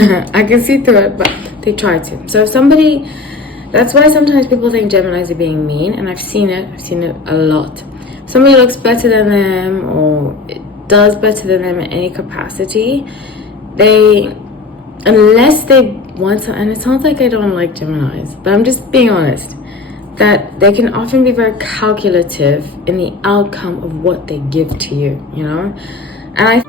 I can see through it, but they try to. So if somebody, that's why sometimes people think Geminis are being mean, and I've seen it a lot. Somebody looks better than them or does better than them in any capacity, unless they want to, and it sounds like I don't like Geminis, but I'm just being honest, that they can often be very calculative in the outcome of what they give to you, you know? And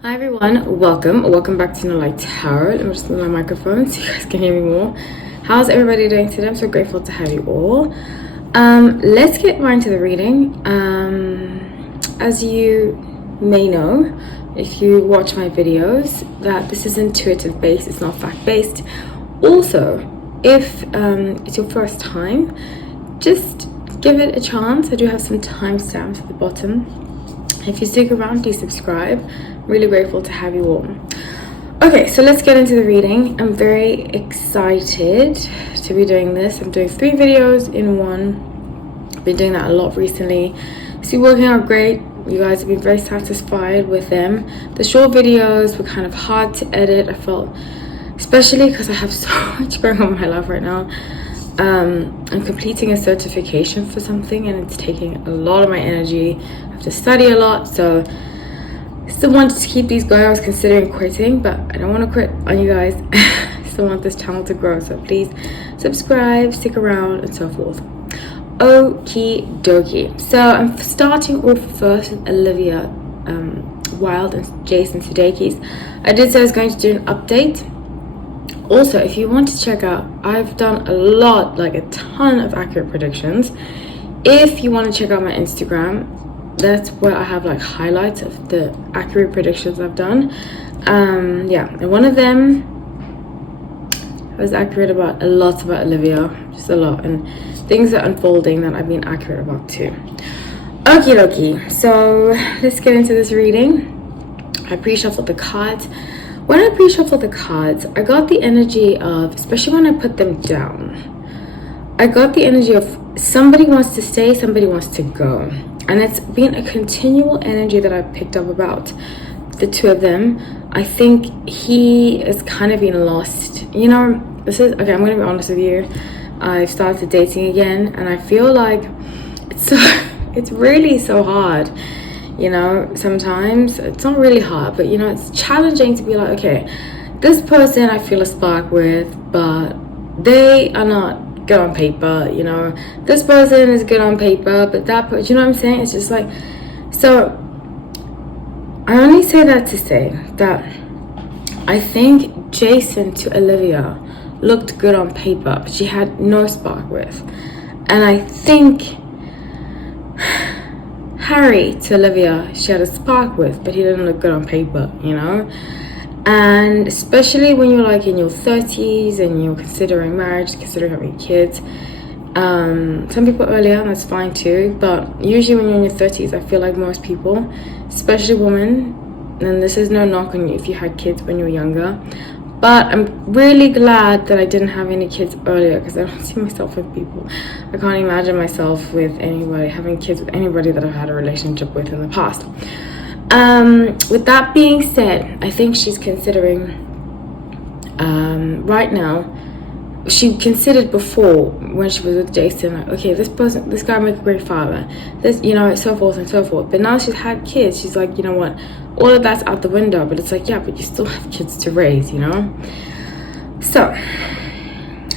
Hi everyone, welcome back to No Light Tarot. Let me just move my microphone so you guys can hear me more. How's everybody doing today? I'm so grateful to have you all. Let's get right into the reading. As you may know, if you watch my videos, that this is intuitive based, it's not fact based. Also, if it's your first time, just give it a chance. I do have some timestamps at the bottom. If you stick around, please subscribe. Really grateful to have you all. Okay, so let's get into the reading. I'm very excited to be doing this. I'm doing 3 videos in one. I've been doing that a lot recently. It's been working out great. You guys have been very satisfied with them. The short videos were kind of hard to edit, I felt, especially because I have so much going on in my life right now. I'm completing a certification for something and it's taking a lot of my energy. I have to study a lot, so still wanted to keep these going. I was considering quitting, but I don't want to quit on you guys. I still want this channel to grow, so please subscribe, stick around, and so forth. Okie dokie. So I'm starting off first with Olivia Wilde and Jason Sudeikis. I did say I was going to do an update. Also, if you want to check out, I've done a lot, like a ton of accurate predictions. If you want to check out my Instagram, that's where I have like highlights of the accurate predictions I've done. Yeah, and one of them was accurate about a lot about Olivia, just a lot, and things are unfolding that I've been accurate about too. Okie dokie, so let's get into this reading. I pre-shuffled the cards. When I pre-shuffled the cards, I got the energy of, especially when I put them down, I got the energy of somebody wants to stay, somebody wants to go. And it's been a continual energy that I've picked up about the two of them. I think he has kind of been lost. You know, okay, I'm going to be honest with you. I've started dating again and I feel like it's really so hard. You know, sometimes it's not really hard, but you know, it's challenging to be like, okay, this person I feel a spark with, but they are not good on paper. You know, this person is good on paper, but that person, you know what I'm saying? It's just like, so I only say that to say that I think Jason to Olivia looked good on paper, but she had no spark with. And I think Harry to Olivia, she had a spark with, but he didn't look good on paper, you know? And especially when you're like in your 30s and you're considering marriage, considering having kids. Some people earlier, and that's fine too. But usually when you're in your 30s, I feel like most people, especially women, and this is no knock on you if you had kids when you were younger. But I'm really glad that I didn't have any kids earlier because I don't see myself with people. I can't imagine myself with anybody, having kids with anybody that I've had a relationship with in the past. With that being said, I think she's considering right now. She considered before when she was with Jason, like, okay, this guy make a great father, this, you know, so forth and so forth. But now she's had kids, she's like, you know what, all of that's out the window. But it's like, yeah, but you still have kids to raise, you know. So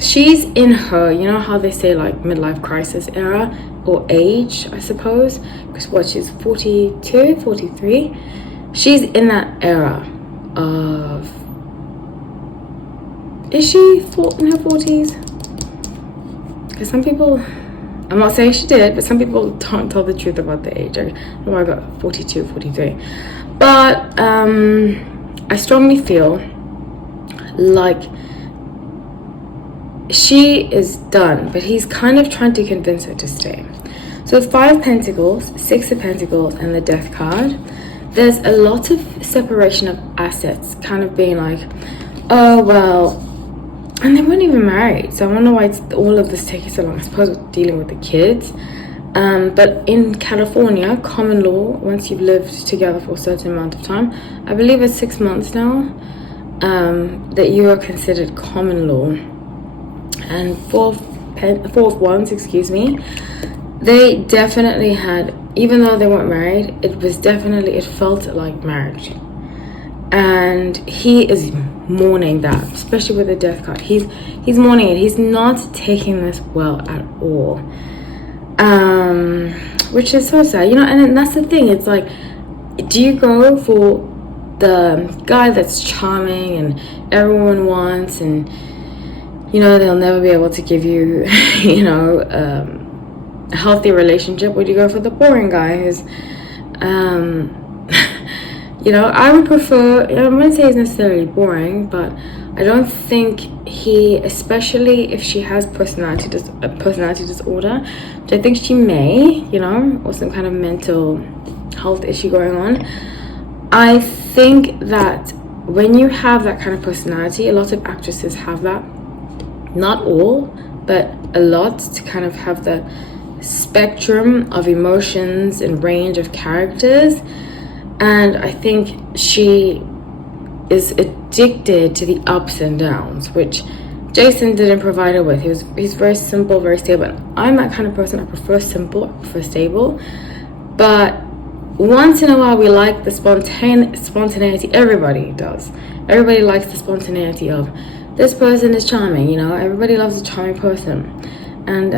she's in her, you know how they say like midlife crisis era or age, I suppose, because what, she's 42, 43. She's in that era of, is she in her 40s? Because some people, I'm not saying she did, but some people don't tell the truth about the age. I don't know why I got 42, 43. But I strongly feel like she is done, but he's kind of trying to convince her to stay. So 5 of Pentacles, 6 of Pentacles, and the Death card. there's a lot of separation of assets, kind of being like, oh well, and they weren't even married, so I wonder why all of this taking so long. I suppose with dealing with the kids. But in California, common law, once you've lived together for a certain amount of time, I believe it's 6 months now, that you are considered common law. And fourth ones, they definitely had, even though they weren't married, it felt like marriage. And he is mourning that, especially with the death card. He's mourning it. He's not taking this well at all, which is so sad, and that's the thing. It's like, do you go for the guy that's charming and everyone wants, and they'll never be able to give you a healthy relationship? Would you go for the boring guy who's I would prefer, I wouldn't say he's necessarily boring, but I don't think especially if she has personality disorder, which I think she may, or some kind of mental health issue going on. I think that when you have that kind of personality, a lot of actresses have that, not all, but a lot, to kind of have the spectrum of emotions and range of characters. And I think she is addicted to the ups and downs, which Jason didn't provide her with. He's very simple, very stable. And I'm that kind of person. I prefer simple, I prefer stable. But once in a while, we like the spontaneity. Everybody does. Everybody likes the spontaneity of, this person is charming, Everybody loves a charming person. And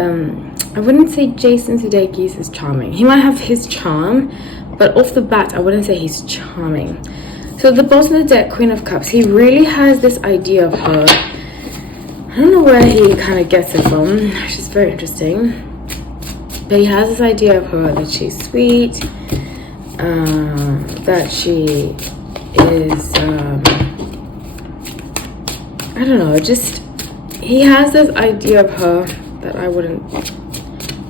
I wouldn't say Jason Sudeikis is charming. He might have his charm, but off the bat, I wouldn't say he's charming. So the bottom of the deck, Queen of Cups, he really has this idea of her. I don't know where he kind of gets it from, which is very interesting. But he has this idea of her, that she's sweet, that she is, I don't know, just, he has this idea of her that I wouldn't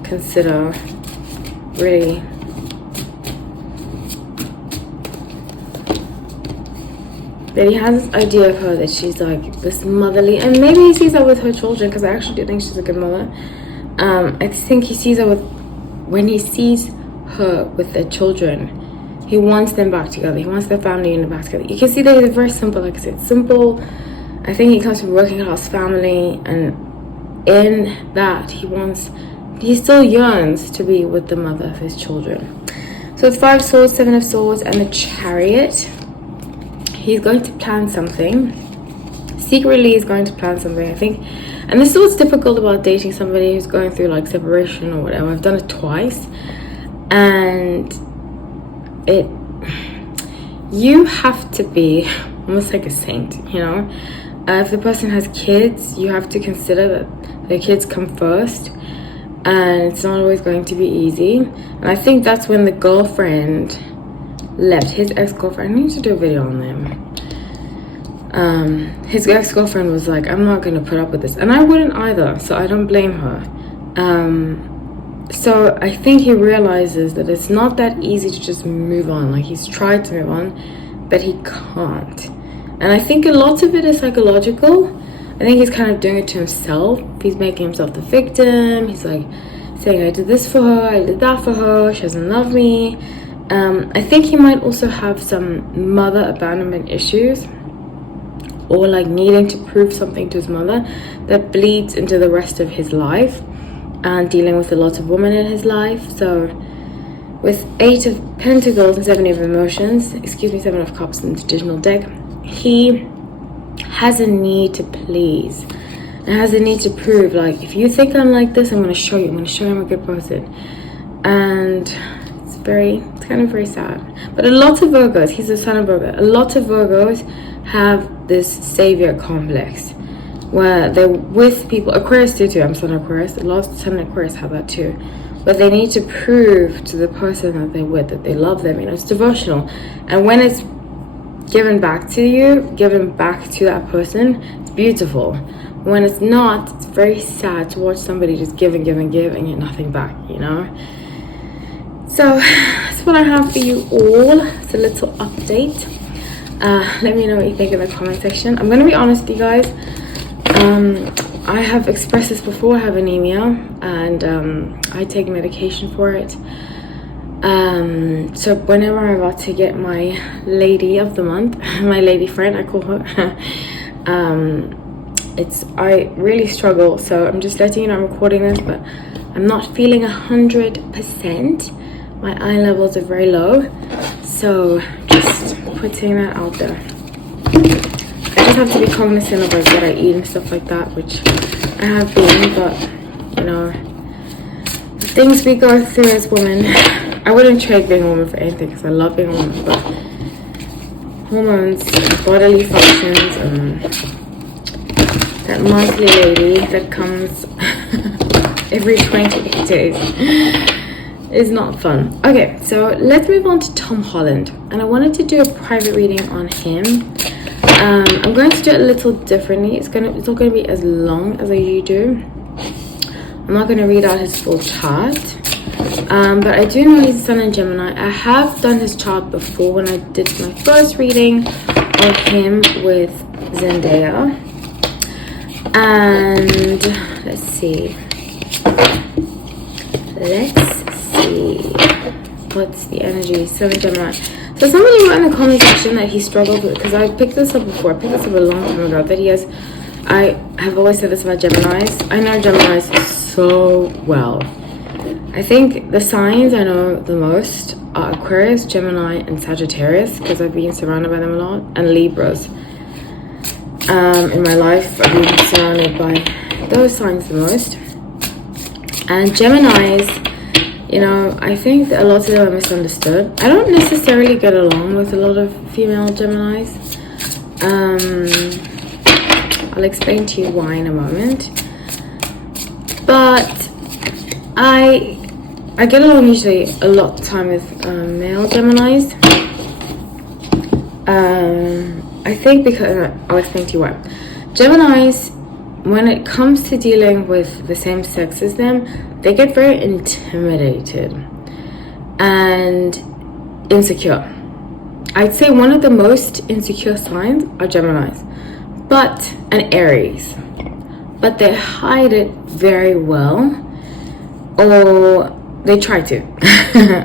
consider really. But he has this idea of her that she's like this motherly, and maybe he sees her with her children, because I actually do think she's a good mother. I think he sees her when he sees her with their children, he wants them back together. He wants their family unit back together. You can see that he's very simple, like I said, simple. I think he comes from a working class family, and in that he still yearns to be with the mother of his children. So with 5 swords, 7 of swords, and the Chariot, he's going to plan something. Secretly, he's going to plan something, I think. And this is what's difficult about dating somebody who's going through like separation or whatever. I've done it twice, and you have to be almost like a saint, if the person has kids, you have to consider that the kids come first, and it's not always going to be easy. And I think that's when the girlfriend left, his ex-girlfriend. I need to do a video on them. His ex-girlfriend was like, I'm not going to put up with this, and I wouldn't either, so I don't blame her. So I think he realizes that it's not that easy to just move on. Like, he's tried to move on, but he can't. And I think a lot of it is psychological. I think he's kind of doing it to himself. He's making himself the victim. He's like saying, I did this for her, I did that for her, she doesn't love me. I think he might also have some mother abandonment issues, or like needing to prove something to his mother that bleeds into the rest of his life, and dealing with a lot of women in his life. So with 8 of Pentacles and 7 of Emotions, 7 of Cups in the traditional deck, he has a need to please and has a need to prove, like, if you think I'm like this, I'm going to show you, I'm a good person. And it's kind of very sad. But a lot of Virgos, he's a son of Virgo, a lot of Virgos have this savior complex where they're with people. Aquarius do too. I'm son of Aquarius. A lot of Sun Aquarius have that too, but they need to prove to the person that they're with that they love them. It's devotional, and when it's given back to you, given back to that person, it's beautiful. When it's not, it's very sad to watch somebody just give and give and give and get nothing back. So it's that's what I have for you all. It's a little update. Let me know what you think in the comment section. I'm gonna be honest with you guys. I have expressed this before. I have anemia, and I take medication for it. So whenever I'm about to get my lady of the month, my lady friend, I call her, I really struggle. So I'm just letting you know I'm recording this, but I'm not feeling 100%. My iron levels are very low, so just putting that out there. I just have to be cognizant of like what I eat and stuff like that, which I have been, but you know, the things we go through as women, I wouldn't trade being a woman for anything because I love being a woman, but hormones, bodily functions, that monthly lady that comes every 28 days is not fun. Okay, so let's move on to Tom Holland, and I wanted to do a private reading on him. I'm going to do it a little differently. It's not going to be as long as I usually do. I'm not going to read out his full chart, but I do know he's Sun and Gemini. I have done his chart before when I did my first reading of him with Zendaya. And let's see what's the energy. Sun and Gemini. So somebody wrote in the comment section that he struggled with, because I picked this up before. I picked this up a long time ago, that I have always said this about Geminis. I know Geminis so well. I think the signs I know the most are Aquarius, Gemini, and Sagittarius, because I've been surrounded by them a lot, and Libras. In my life, I've been surrounded by those signs the most. And Geminis, you know, I think that a lot of them are misunderstood. I don't necessarily get along with a lot of female Geminis. I'll explain to you why in a moment. But I get along usually a lot of time with male Geminis. I think because, I'll explain to you why. Geminis, when it comes to dealing with the same sex as them, they get very intimidated and insecure. I'd say one of the most insecure signs are Geminis, and Aries. But they hide it very well, or they try to.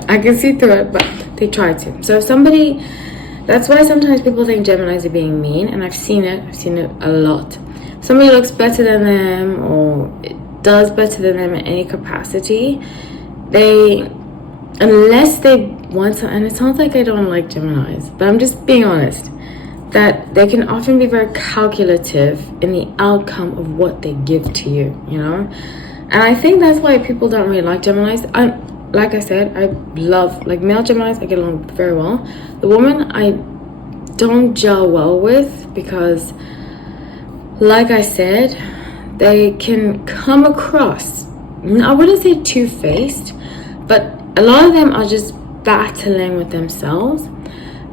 I can see through it, but they try to. So if somebody, that's why sometimes people think Geminis are being mean, and I've seen it a lot. Somebody looks better than them or does better than them in any capacity, unless they want to, and it sounds like I don't like Geminis, but I'm just being honest, that they can often be very calculative in the outcome of what they give to you, you know? And I think that's why people don't really like Geminis. Like I said, I love, like, male Geminis, I get along very well. The woman I don't gel well with, because like I said, they can come across, I wouldn't say two-faced, but a lot of them are just battling with themselves,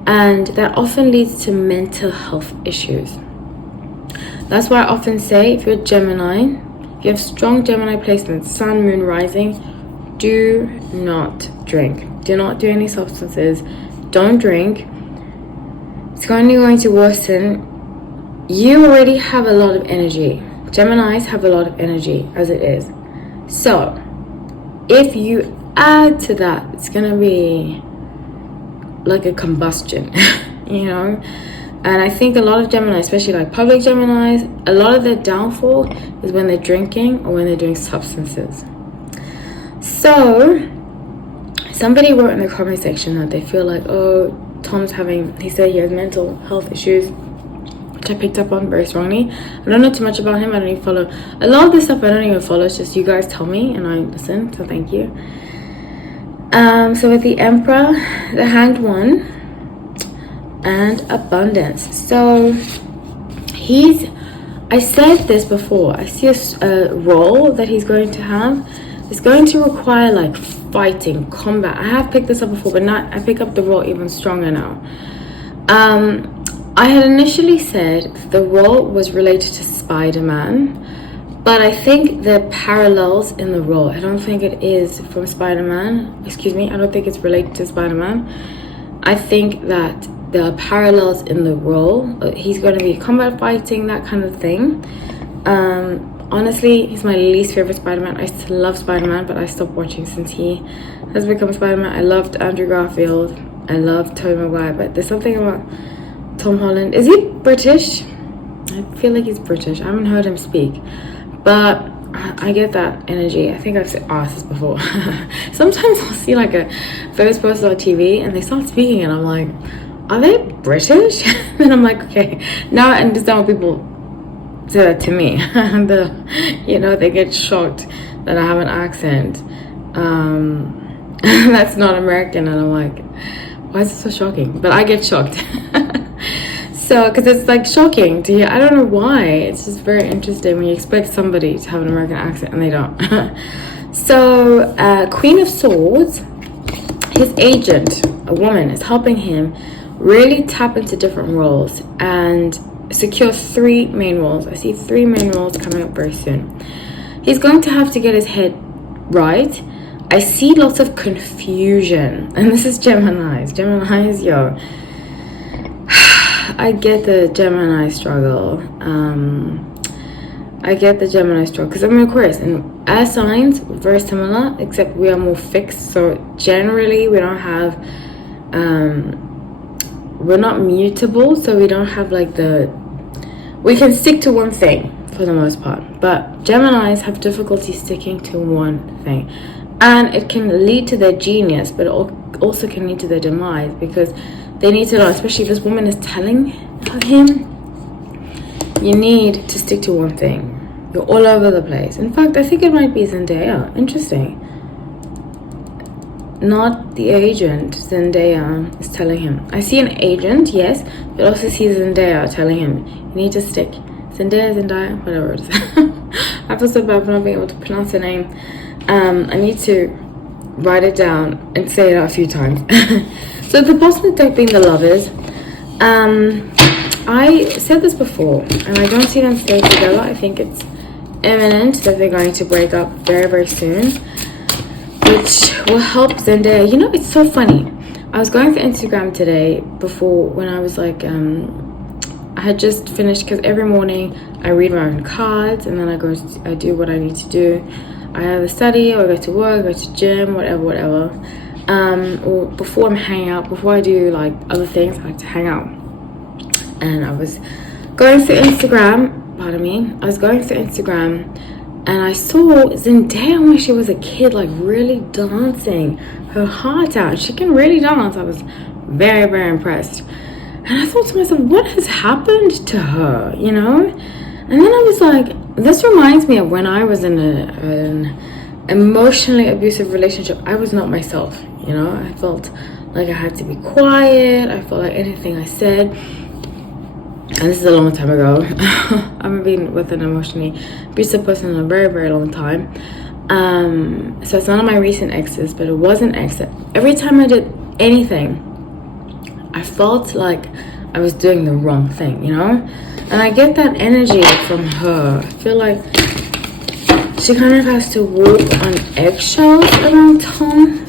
and that often leads to mental health issues. That's why I often say, if you're Gemini, if you have strong Gemini placements, Sun, Moon, Rising, do not drink. Do not do any substances. Don't drink. It's only going to worsen. You already have a lot of energy. Geminis have a lot of energy as it is. So if you add to that, it's gonna be like a combustion, you know? And I think a lot of Gemini, especially like public Geminis, a lot of their downfall is when they're drinking or when they're doing substances. So somebody wrote in the comment section that they feel like, oh, he said he has mental health issues, which I picked up on very strongly. I don't know too much about him. I don't even follow a lot of this stuff. I don't even follow. It's just you guys tell me and I listen, so thank you. So with the Emperor, the Hanged One, and Abundance. So I said this before, I see a role that he's going to have. It's going to require like fighting, combat. I have picked this up before, but I pick up the role even stronger now. I had initially said the role was related to Spider-Man, But I think the parallels in the role, I don't think it is from Spider-Man. Excuse me, I don't think it's related to Spider-Man. I think that the parallels in the role, he's going to be combat fighting, that kind of thing. Honestly, he's my least favorite Spider-Man. I used to love Spider-Man, but I stopped watching since he has become Spider-Man. I loved Andrew Garfield. I loved Tobey Maguire, but there's something about Tom Holland. Is he British? I feel like he's British. I haven't heard him speak, but I get that energy. I think I've asked this before. Sometimes I'll see like a famous person on TV and they start speaking and I'm like, are they British? And I'm like, okay, now I understand what people say that to me. They get shocked that I have an accent that's not American, and I'm like, why is it so shocking? But I get shocked. So, because it's like shocking to hear. I don't know why. It's just very interesting when you expect somebody to have an American accent and they don't. So, Queen of Swords, his agent, a woman, is helping him really tap into different roles and secure 3 main roles. I see 3 main roles coming up very soon. He's going to have to get his head right. I see lots of confusion, and this is Gemini's, yo. I get the Gemini struggle. Because I'm an Aquarius, and our signs are very similar, except we are more fixed. So generally, we don't have, we're not mutable. So we don't have like we can stick to one thing for the most part. But Geminis have difficulty sticking to one thing, and it can lead to their genius, but it also can lead to their demise, because they need to know, especially if this woman is telling him, you need to stick to one thing. You're all over the place. In fact, I think it might be Zendaya. Interesting. Not the agent. Zendaya is telling him. I see an agent, yes, but also see Zendaya telling him, you need to stick. Zendaya, whatever it is. I feel so bad for not being able to pronounce her name. I need to write it down and say it out a few times. So the bottom deck being the Lovers. I said this before, and I don't see them stay together. I think it's imminent that they're going to break up very, very soon, which will help Zendaya. You know, it's so funny. I was going through Instagram today before, when I was like, I had just finished, because every morning I read my own cards, and then I do what I need to do. I either study or go to work, go to gym, whatever. Or before I'm hanging out, before I do like other things, I like to hang out. And I was going through Instagram, and I saw Zendaya when she was a kid, like really dancing her heart out. She can really dance. I was very, very impressed. And I thought to myself, what has happened to her, you know? And then I was like, this reminds me of when I was in an emotionally abusive relationship. I was not myself, you know? I felt like I had to be quiet. I felt like anything I said, and this is a long time ago. I haven't been with an emotionally abusive person in a very, very long time. So it's none of my recent exes, but it was an ex that every time I did anything, I felt like I was doing the wrong thing, you know? And I get that energy from her. I feel like she kind of has to walk on eggshells around Tom.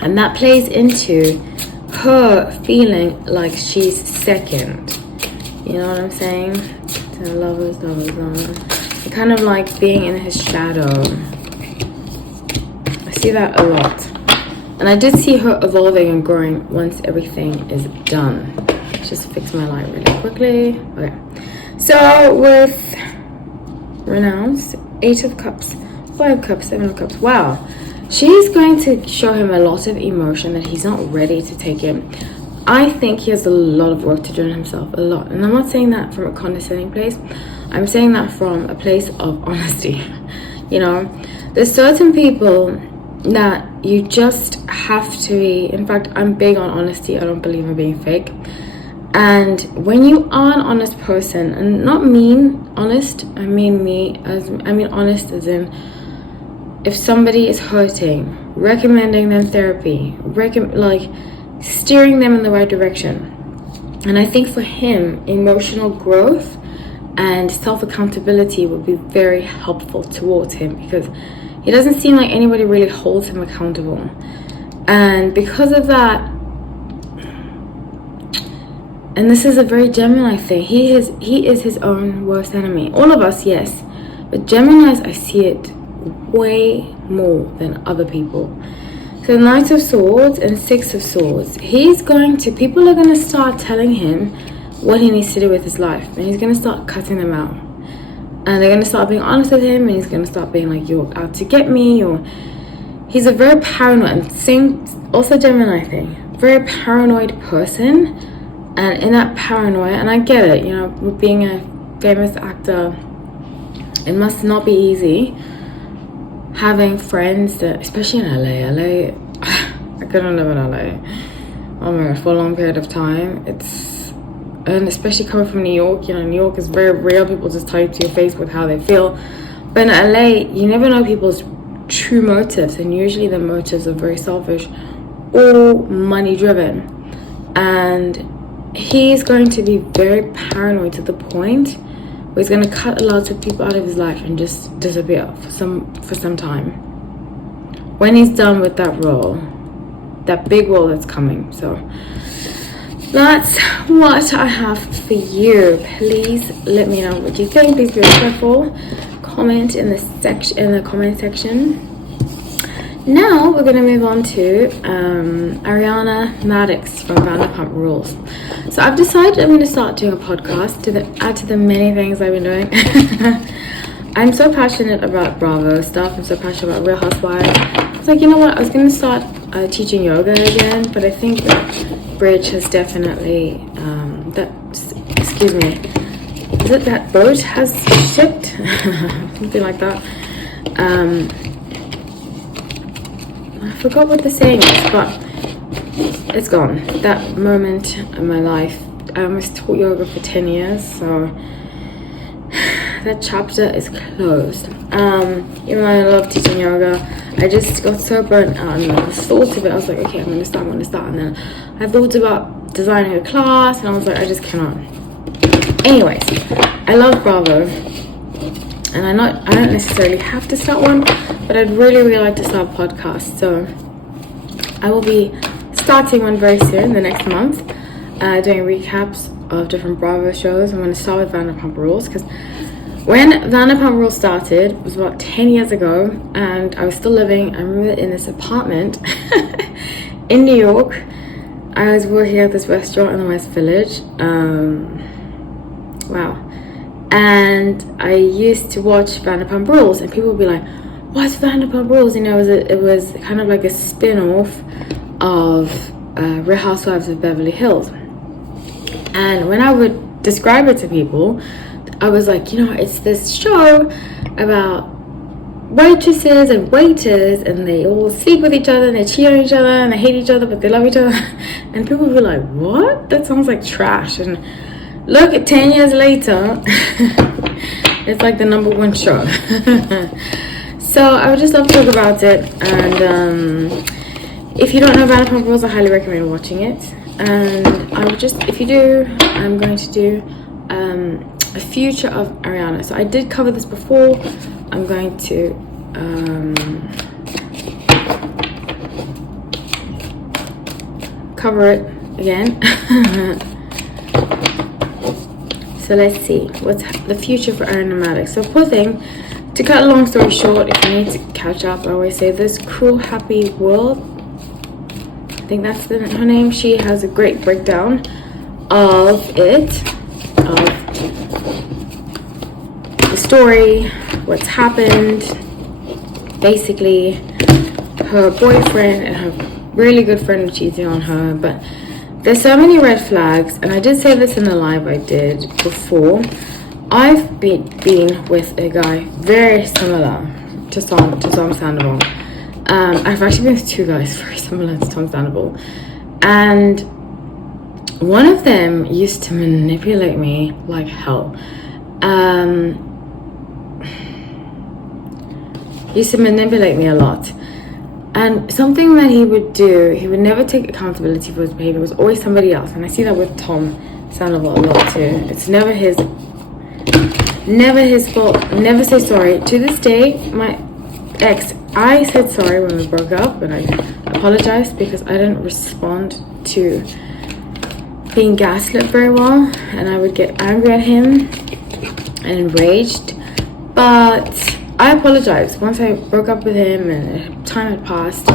And that plays into her feeling like she's second. You know what I'm saying? To lovers. And kind of like being in his shadow. I see that a lot. And I did see her evolving and growing once everything is done. Let's just fix my light really quickly. Okay. So with Renounce, 8 of Cups, 5 of Cups, 7 of Cups. Wow. She's going to show him a lot of emotion that he's not ready to take in. I think he has a lot of work to do on himself, a lot. And I'm not saying that from a condescending place. I'm saying that from a place of honesty. You know, there's certain people that you just have to be. In fact, I'm big on honesty. I don't believe in being fake. And when you are an honest person, and not mean honest, I mean honest as in, if somebody is hurting, recommending them therapy, like steering them in the right direction. And I think for him, emotional growth and self-accountability would be very helpful towards him, because he doesn't seem like anybody really holds him accountable. And because of that, and this is a very Gemini thing, he is his own worst enemy. All of us, yes, but Geminis, I see it way more than other people. So Knight of Swords and Six of Swords, people are going to start telling him what he needs to do with his life, and he's going to start cutting them out, and they're going to start being honest with him, and he's going to start being like, you're out to get me, or he's a very paranoid, and also Gemini thing, very paranoid person. And in that paranoia, and I get it, you know, with being a famous actor, it must not be easy having friends that, especially in LA, I couldn't live in LA, oh my god, for a long period of time. And especially coming from New York, you know, New York is very real. People just tell you to your face with how they feel. But in LA, you never know people's true motives, and usually the motives are very selfish or money driven. And he's going to be very paranoid to the point where he's going to cut a lot of people out of his life and just disappear for some time when he's done with that role, that big role that's coming. So that's what I have for you. Please let me know what you think. Please be respectful. Comment in the comment section. Now we're going to move on to Ariana Madix from Vanderpump Rules. So I've decided I'm going to start doing a podcast to add to the many things I've been doing. I'm so passionate about Bravo stuff. I'm so passionate about Real Housewives. I was like, you know what? I was going to start teaching yoga again, but I think that bridge has definitely excuse me. Is it that boat has shipped? Something like that. I forgot what the saying is, but it's gone. That moment in my life, I almost taught yoga for 10 years, so that chapter is closed. Even though I love teaching yoga, I just got so burnt out, and the thought of it, I was like, okay, I'm gonna start, and then I thought about designing a class, and I was like, I just cannot. Anyways, I love Bravo, and I don't necessarily have to start one, but I'd really like to start a podcast. So I will be starting one very soon, the next month, doing recaps of different Bravo shows. I'm going to start with Vanderpump Rules, because when Vanderpump Rules started, it was about 10 years ago, and I was still living, I remember, in this apartment in New York. I was working at this restaurant in the West Village. Wow. And I used to watch Vanderpump Rules, and people would be like, what's Vanderpump Rules? You know, it was kind of like a spin-off of Real Housewives of Beverly Hills. And when I would describe it to people, I was like, you know, it's this show about waitresses and waiters, and they all sleep with each other, and they cheat on each other, and they hate each other, but they love each other. And people would be like, what? That sounds like trash. And look, at 10 years later, it's like the #1 show. So I would just love to talk about it. And if you don't know Vanderpump Rules, I highly recommend watching it. And I would just, if you do, I'm going to do a future of Ariana. So I did cover this before. I'm going to cover it again. So let's see what's the future for Ariana Madix. So poor thing, to cut a long story short, if you need to catch up, I always say this Cruel Happy World, I think that's her name. She has a great breakdown of it, of the story, what's happened. Basically, her boyfriend and her really good friend were cheating on her, but there's so many red flags, and I did say this in the live I did before. I've been with a guy very similar to Tom Sandoval. I've actually been with two guys very similar to Tom Sandoval, and one of them used to manipulate me like hell. He used to manipulate me a lot. And something that he would do, he would never take accountability for his behavior. It was always somebody else. And I see that with Tom Sandoval a lot too. It's never his Never his fault. Never say sorry. To this day, my ex, I said sorry when we broke up, and I apologized because I didn't respond to being gaslit very well, and I would get angry at him and enraged. But I apologized once I broke up with him and time had passed.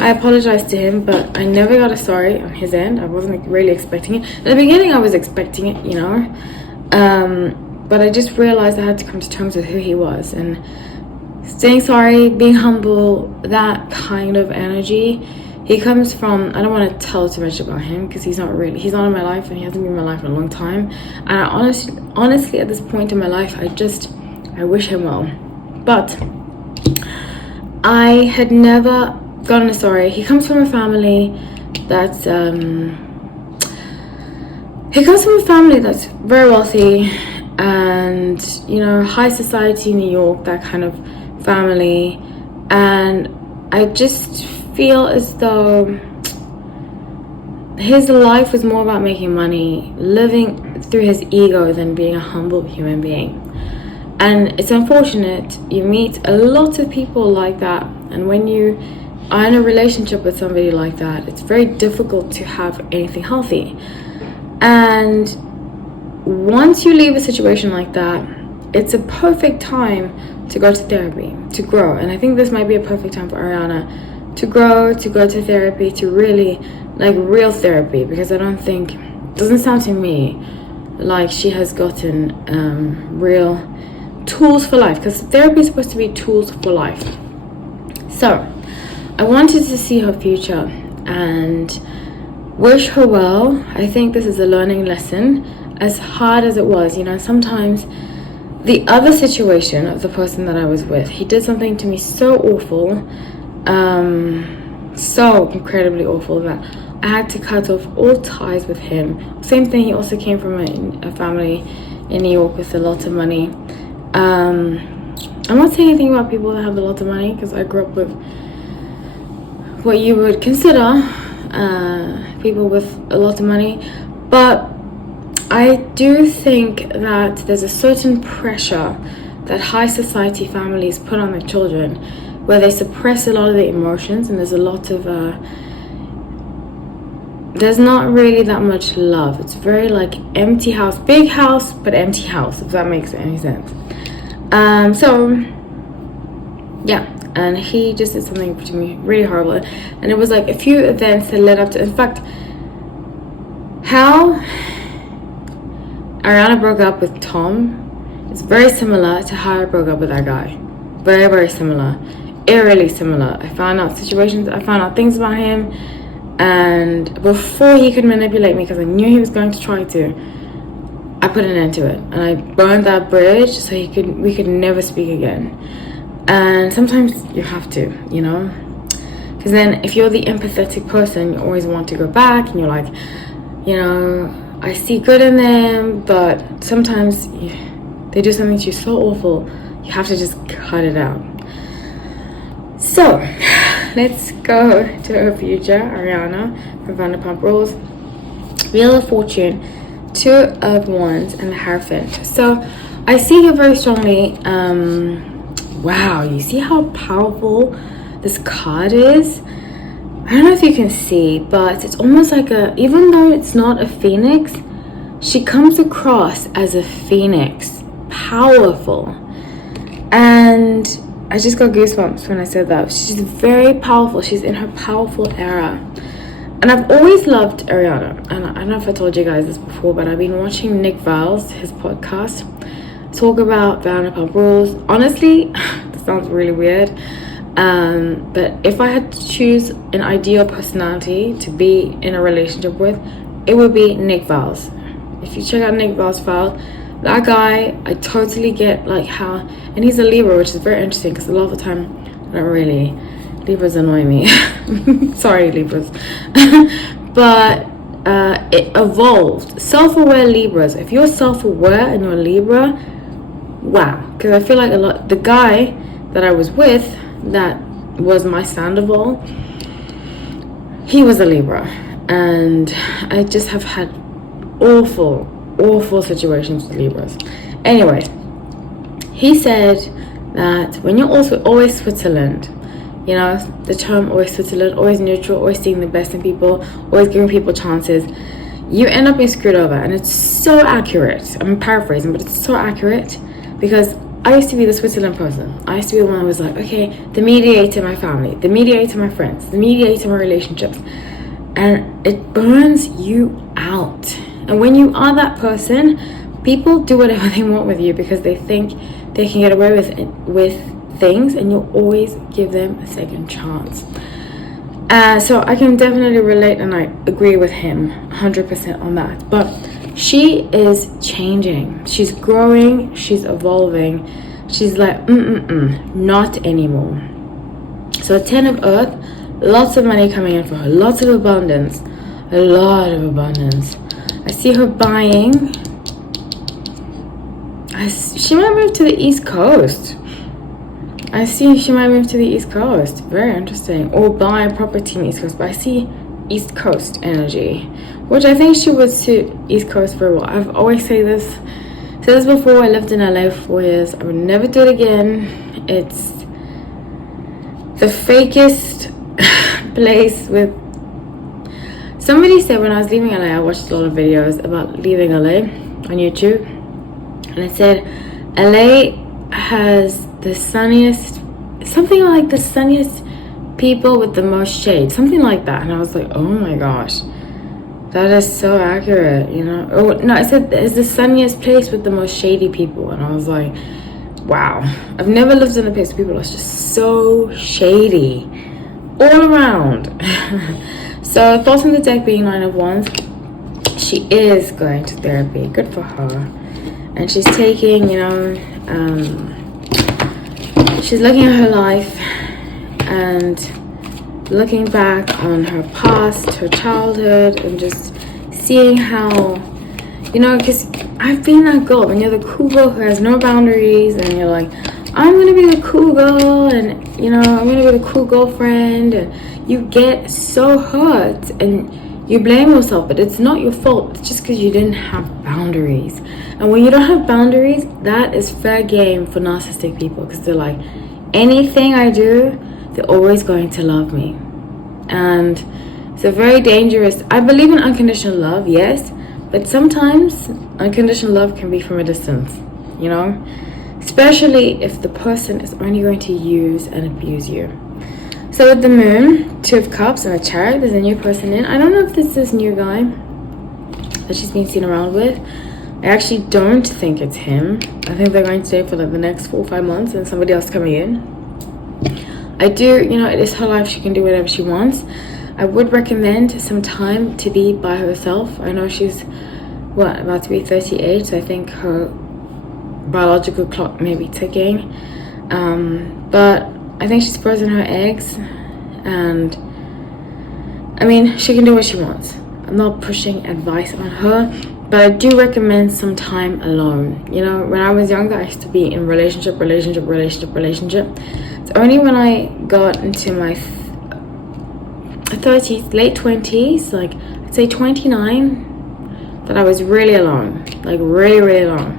I apologized to him, but I never got a sorry on his end. I wasn't really expecting it. At the beginning I was expecting it, you know, but I just realized I had to come to terms with who he was, and saying sorry, being humble, that kind of energy. He comes from, I don't want to tell too much about him because he's not in my life, and he hasn't been in my life in a long time. And I honestly at this point in my life, I wish him well. But I had never gotten a sorry. He comes from a family that's very wealthy, and you know, high society, New York, that kind of family. And I just feel as though his life was more about making money, living through his ego, than being a humble human being. And it's unfortunate, you meet a lot of people like that, and when you are in a relationship with somebody like that, it's very difficult to have anything healthy. And once you leave a situation like that, it's a perfect time to go to therapy, to grow. And I think this might be a perfect time for Ariana to grow, to go to therapy, to really, like, real therapy, because I don't think, it doesn't sound to me like she has gotten real tools for life, because therapy is supposed to be tools for life. So I wanted to see her future and wish her well. I think this is a learning lesson, as hard as it was. You know, sometimes the other situation of the person that I was with, he did something to me so awful, so incredibly awful, that I had to cut off all ties with him. Same thing, he also came from a family in New York with a lot of money. I'm not saying anything about people that have a lot of money, because I grew up with what you would consider people with a lot of money, but I do think that there's a certain pressure that high society families put on their children, where they suppress a lot of the emotions, and there's a lot of there's not really that much love. It's very like empty house, big house but empty house, if that makes any sense. So yeah, and he just did something to me really horrible, and it was like a few events that led up to, in fact, how Ariana broke up with Tom is very similar to how I broke up with that guy. Very, very similar, eerily similar. I found out things about him, and before he could manipulate me, because I knew he was going to try to, I put an end to it, and I burned that bridge so we could never speak again. And sometimes you have to, you know, because then if you're the empathetic person, you always want to go back, and you're like, you know, I see good in them, but sometimes they do something to you so awful, you have to just cut it out. So let's go to her future. Ariana from Vanderpump Rules. Wheel of Fortune, Two of Wands, and the Hierophant. So I see her very strongly. Wow, you see how powerful this card is? I don't know if you can see, but it's almost like even though it's not a phoenix, she comes across as a phoenix. Powerful. And I just got goosebumps when I said that. She's very powerful. She's in her powerful era. And I've always loved Ariana. And I don't know if I told you guys this before, but I've been watching Nick Viles, his podcast, talk about Vanderpump Rules. Honestly, this sounds really weird. But if I had to choose an ideal personality to be in a relationship with, it would be Nick Viles. If you check out Nick Viles' file, that guy, I totally get like how, and he's a Libra, which is very interesting, because a lot of the time I don't really, Libras annoy me. Sorry, Libras. But it evolved. Self-aware Libras. If you're self-aware and you're a Libra, wow. Because I feel like the guy that I was with, that was my Sandoval, he was a Libra, and I just have had awful situations with Libras. Anyway, he said that when you're also always Switzerland, you know, the term always Switzerland, always neutral, always seeing the best in people, always giving people chances, you end up being screwed over. And it's so accurate. I'm paraphrasing, but it's so accurate, because I used to be the Switzerland person. I used to be the one who was like, okay, the mediator in my family, the mediator in my friends, the mediator in my relationships. And it burns you out. And when you are that person, people do whatever they want with you because they think they can get away with things, and you'll always give them a second chance. So I can definitely relate, and I agree with him 100% on that. But she is changing. She's growing. She's evolving. She's like, not anymore. So a 10 of Earth, lots of money coming in for her. Lots of abundance. A lot of abundance. I see her buying. She might move to the East Coast. I see she might move to the East Coast. Very interesting. Or buy a property in the East Coast. But I see East Coast energy, which I think she would suit East Coast very well. I've always said this before. I lived in LA for 4 years. I would never do it again. It's the fakest place with... Somebody said when I was leaving LA, I watched a lot of videos about leaving LA on YouTube. And it said LA has the sunniest, something like the sunniest people with the most shade, something like that. And I was like, oh my gosh, that is so accurate, you know. Oh no, I said it's the sunniest place with the most shady people. And I was like, wow, I've never lived in a place where people are just so shady all around. So thoughts on the deck being 9 of Wands. She is going to therapy, good for her. And she's taking, you know, she's looking at her life and looking back on her past, her childhood, and just seeing how, you know, because I've been that girl, when you're the cool girl who has no boundaries, and you're like, I'm gonna be the cool girl, and you know, I'm gonna be the cool girlfriend, and you get so hurt and you blame yourself, but it's not your fault. It's just because you didn't have boundaries. And when you don't have boundaries, that is fair game for narcissistic people, because they're like, anything I do, they're always going to love me. And it's a very dangerous... I believe in unconditional love, yes, but sometimes unconditional love can be from a distance, you know, especially if the person is only going to use and abuse you. So with the Moon, 2 of Cups, and a Chariot, there's a new person in. I don't know if this is this new guy that she's been seen around with. I actually don't think it's him. I think they're going to stay for like the next 4 or 5 months, and somebody else coming in. I do, you know, it is her life. She can do whatever she wants. I would recommend some time to be by herself. I know she's, about to be 38, so I think her biological clock may be ticking. But I think she's frozen her eggs, and I mean, she can do what she wants. I'm not pushing advice on her, but I do recommend some time alone. You know, when I was younger, I used to be in relationship. It's only when I got into my 30s, late 20s, like I'd say 29, that I was really alone, like really, really alone.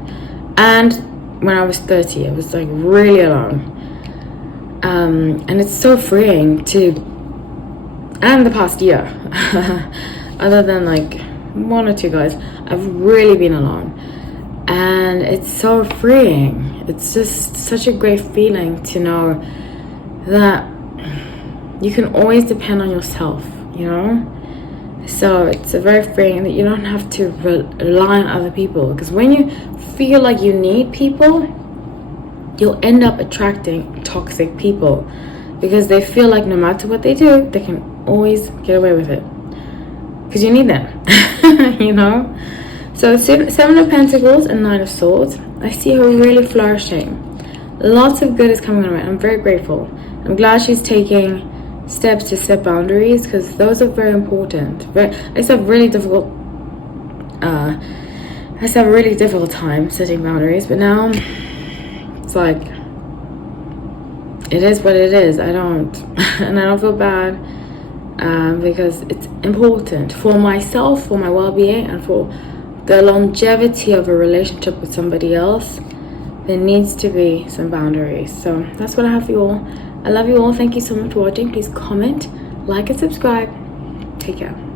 And when I was 30, I was like really alone. And it's so freeing to, and the past year, other than like 1 or 2 guys, I've really been alone, and it's so freeing. It's just such a great feeling to know that you can always depend on yourself, you know. So it's a very freeing that you don't have to rely on other people, because when you feel like you need people, you'll end up attracting toxic people, because they feel like no matter what they do, they can always get away with it, because you need them. You know. So 7 of Pentacles and 9 of Swords. I see her really flourishing. Lots of good is coming her way. I'm very grateful. I'm glad she's taking steps to set boundaries, because those are very important. I used to have really difficult time setting boundaries, but now it's like, it is what it is. I don't feel bad, because it's important for myself, for my well-being, and for the longevity of a relationship with somebody else. there needs to be some boundaries. So that's what I have for you all. I love you all. Thank you so much for watching. Please comment, like, and subscribe. Take care.